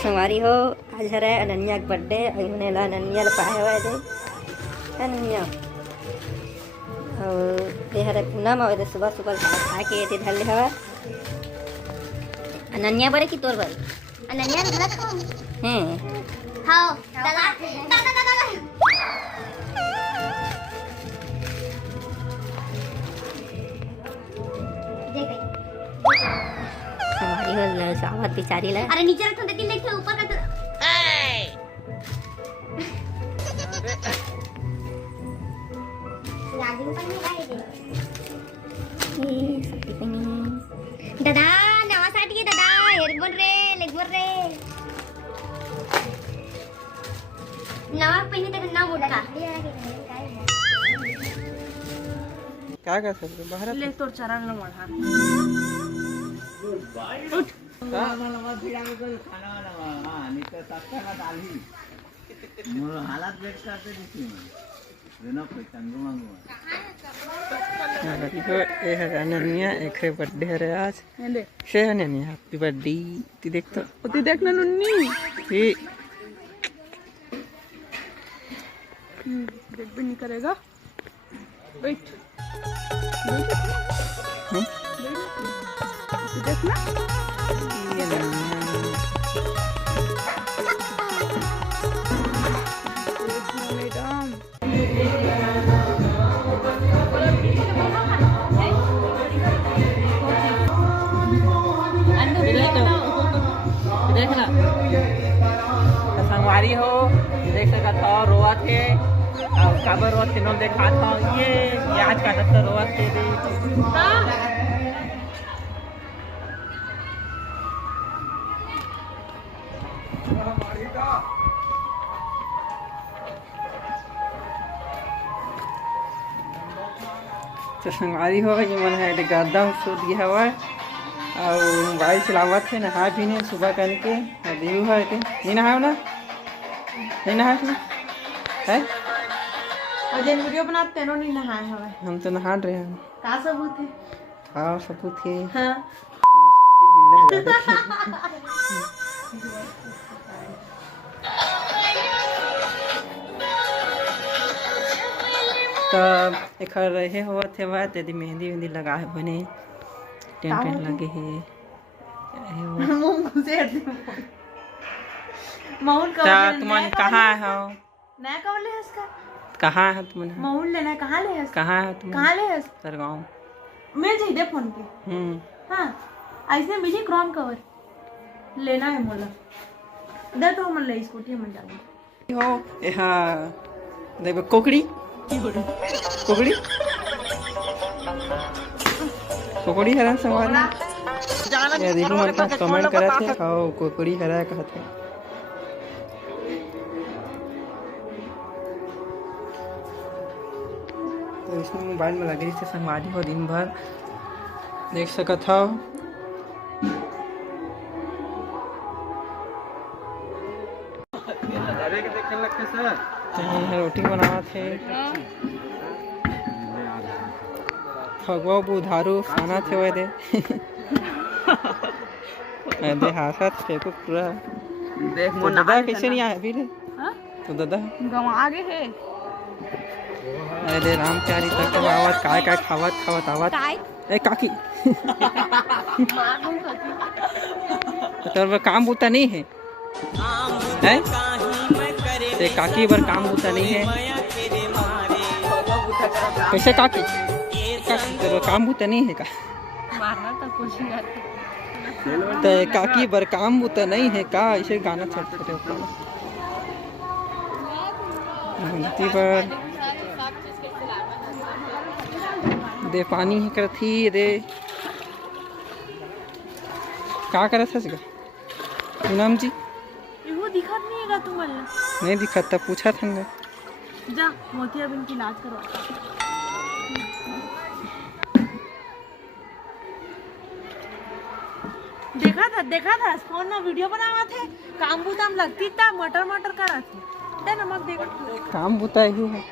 संगवारी हो आज हरे अनन्या का बर्थडे मैंने ला अनन्या पाए हुआ है अनन्या और ये हरे पूनम और सुबह सुबह खा के ये ढल हवा अनन्या बड़े की तोर बड़े अनन्या रुकना खाओ हैं खाओ दादा दादा दादा संगवारी हो सावत बिचारी ला अरे नीचे रख देती लेके ऊपर रख दादा नावासाठी दादा हेरबोल रे लेगबोल रे नवा पहिने तर ना मोठा काय कर सकते बाहर ले तोर चरण न मढ़ा उठ मला मग फिरायला कोण खाना वाला हां आणि तर तात्काळ आली मग हालात वेट करते दिसली रेना पे तंग मांगो देखो ये है अनन्या एक है बर्थडे है आज ले से अनन्या हैप्पी बर्थडे ती देख तो उती देखना नुन्नी ये देख भी नहीं करेगा वेट देखना ये अनन्या मैडम देखना संगवारी हो देख सका था रोआ थे और काबर रोआ थे नो देखा था ये आज का दफ्तर रोआ थे तो संगवारी हो ये मन है गर्दा सो दिया हुआ है और मोबाइल चलावत थे नहा भी नहीं सुबह करके अभी हुआ है नहीं नहाओ ना नहीं नहा है और जिन वीडियो बनाते हैं नहीं नहाए हवे हम तो नहा रहे हैं का सबूत है हाँ सबूत है हां तो एक रहे हुआ थे बात यदि मेहंदी वेहंदी लगाए बने टेंट टेंट लगे है मुंह घुसे माउल का तुमन कहाँ हो नया कवर ले इसका कहाँ है तुमन माउल लेना कहाँ ले है कहाँ है तुम कहाँ ले है सरगांव मिल जाए दे फोन पे हाँ ऐसे मिली क्रोम कवर लेना है मोला दे तो मन ले स्कूटी में जाऊंगी हो यहाँ देखो कोकड़ी कोकड़ी कोकड़ी हरा सवाल ये दिलू मन का कमेंट करे थे खाओ कोकड़ी हरा कहते तो इसमें मोबाइल में लगे से संगवारी हो दिन भर देख सकत हो रोटी बनावा थे फगवा बुधारू खाना थे वो दे दे हाथत फेंको पूरा देख तो दादा कैसे नहीं आया अभी रे तो दादा गाँव आगे है अरे राम प्यारी तक आवत काय काय खावत खावत आवत ए काकी तो काम बूता नहीं है हैं ते काकी बर काम बूता नहीं है कैसे काकी तेरे काम बूता नहीं है का मारना तो कुछ नहीं ते काकी बर काम बूता नहीं है का ऐसे गाना छट छटे ऊपर धरती पर दे पानी ही करती दे क्या करत है पूनम जी वो दिखत नहीं है तुम्हारे नहीं दिखा था पूछा था ना जा मोतियाबिंद की इलाज करवा देखा था फोन में वीडियो बनावा थे काम बुताम लगती था मटर मटर करा थे दे नमक दे काम बुता ही है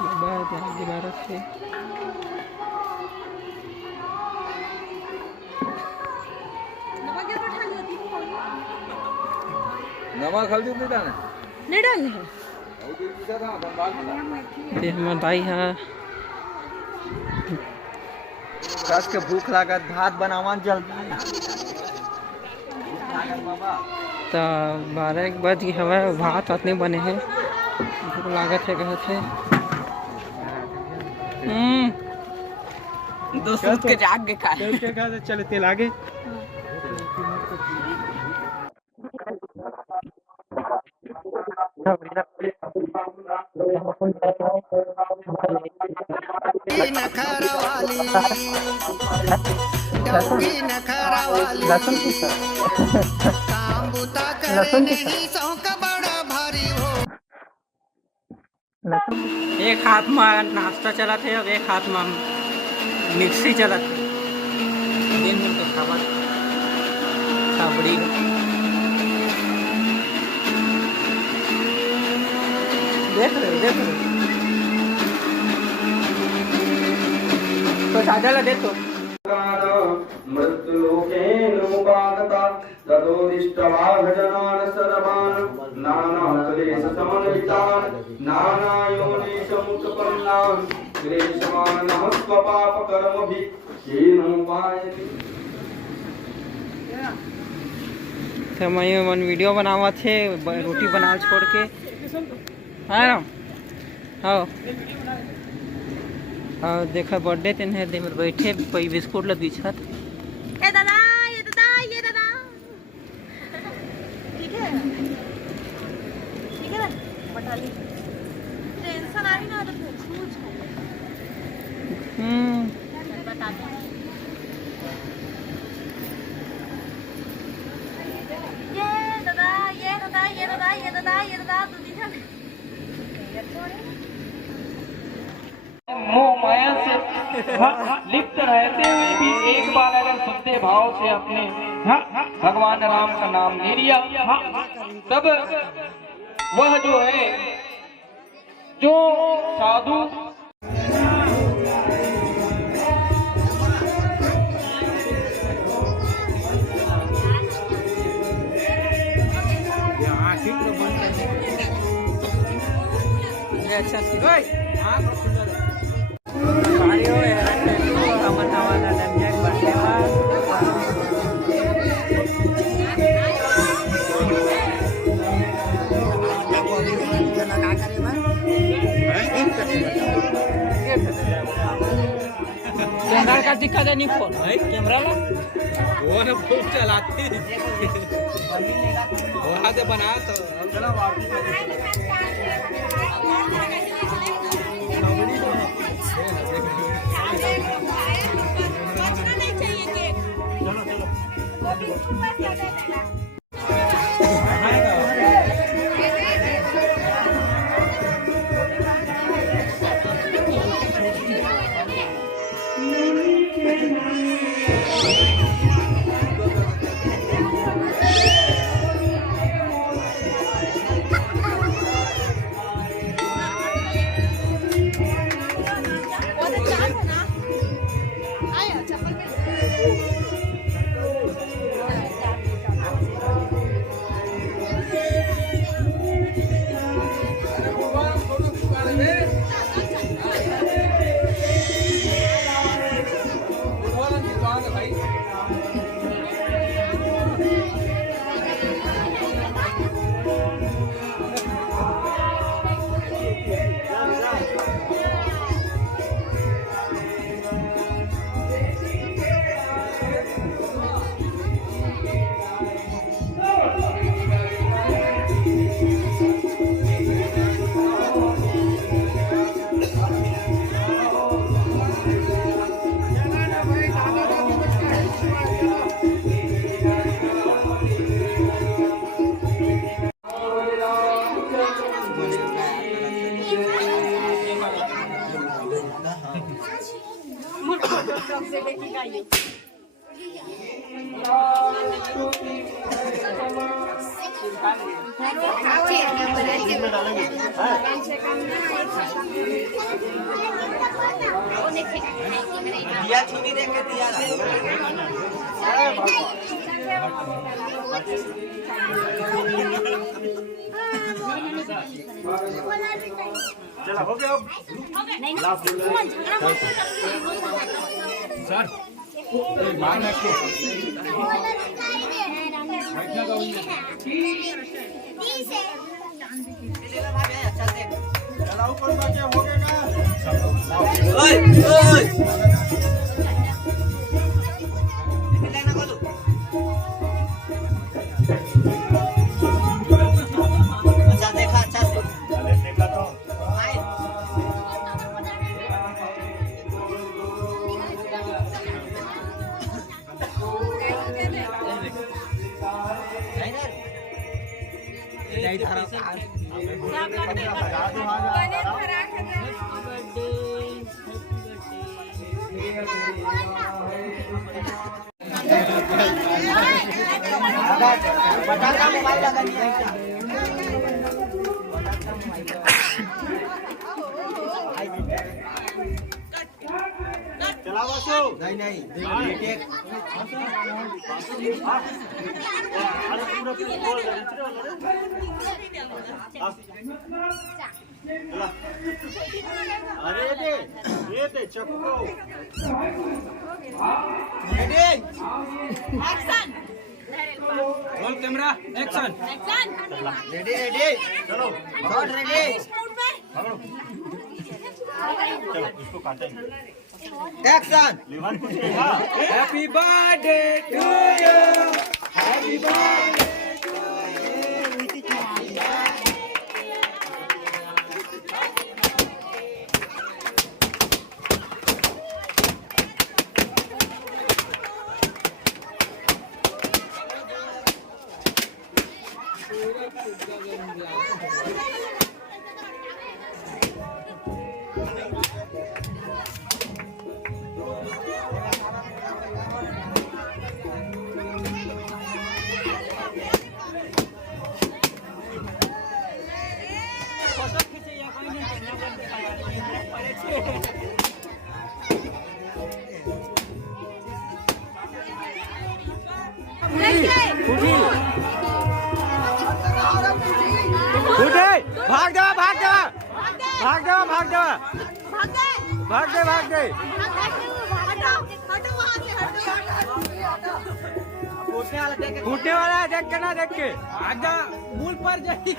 दोबारा से नमक हल्दी देता ना नहीं डालनी है। ये हमार दाई है कस के भूख लागत भात बनावन जल्दी बाबा तो 12 बज गए हवा भात उतने बने हैं भूख लागत है कहते हैं दोस्त के जाग के खाए चले तेल आगे एक हाथ में नाश्ता चला थे और एक हाथ में मिक्सी चला थे दिन में तो खाबड़ी देख रहे तो साझा ला देखो मृत्युलोकेनोपागता ततोदिष्टवाघजनान् सर्वान् नानाक्लेशसमन्वितान् नानायोनिसमुत्पन्नान् क्लेशमानः स्वपापकर्मभिः येनोपायते। तो मैं मन वीडियो बनावा थे रोटी बना छोड़ के हाँ ना हाँ हाँ देखा बर्थडे तेन है दे बैठे कोई बिस्कुट लगी छत ये दादा ये दादा ये दादा ठीक है ना बता ली टेंशन आ रही ना तो फिर सोच बता दो ये दादा ये दादा ये दादा ये दादा ये दादा दो दिन है मोह माया से लिप्त रहते हुए भी एक बार अगर शुद्ध भाव से अपने भगवान राम का नाम ले लिया तब वह जो है जो साधु अच्छा Mario era teman-teman dan yang berteman camera का दिखा दे नहीं फोन कैमरा ला वो ना फोन चलाते वहाँ से बना तो दिया छुरी दे के दिया अच्छा देखा अच्छा से मोबाइल लगा चला बसो नहीं नहीं टेक अरे दे ये दे चक्को ready action roll camera action ready ready चलो शॉट रेडी चलो इसको काटेंगे action happy birthday to you happy birthday भाग जा भाग जा भाग जा भाग जा भाग दे भाग दे फूटने वाला है देख के ना देख के आजा मूल पर जाइए